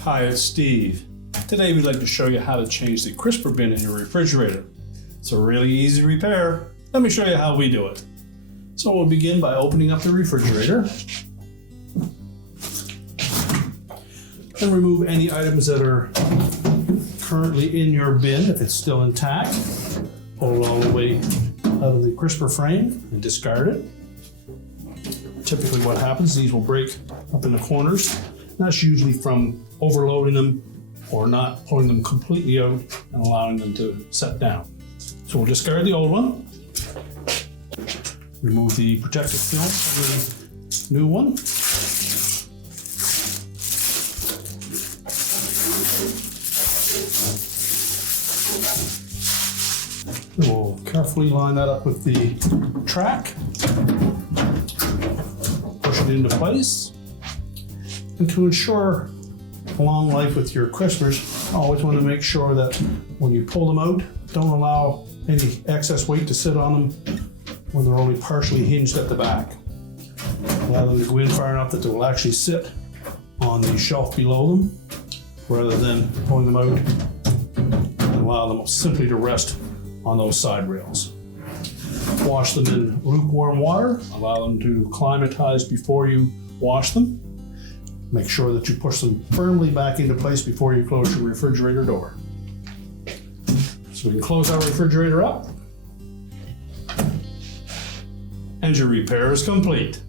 Hi, it's Steve. Today we'd like to show you how to change the crisper bin in your refrigerator. It's a really easy repair. Let me show you how we do it. So we'll begin by opening up the refrigerator and remove any items that are currently in your bin if it's still intact. Pull it all the way out of the crisper frame and discard it. Typically what happens, these will break up in the corners. That's usually from overloading them or not pulling them completely out and allowing them to set down. So we'll discard the old one, remove the protective film from the new one. We'll carefully line that up with the track, push it into place. And to ensure a long life with your crispers, I always want to make sure that when you pull them out, don't allow any excess weight to sit on them when they're only partially hinged at the back. Allow them to go in far enough that they will actually sit on the shelf below them, rather than pulling them out and allow them simply to rest on those side rails. Wash them in lukewarm water, allow them to climatize before you wash them. Make sure that you push them firmly back into place before you close your refrigerator door. So we can close our refrigerator up, and your repair is complete.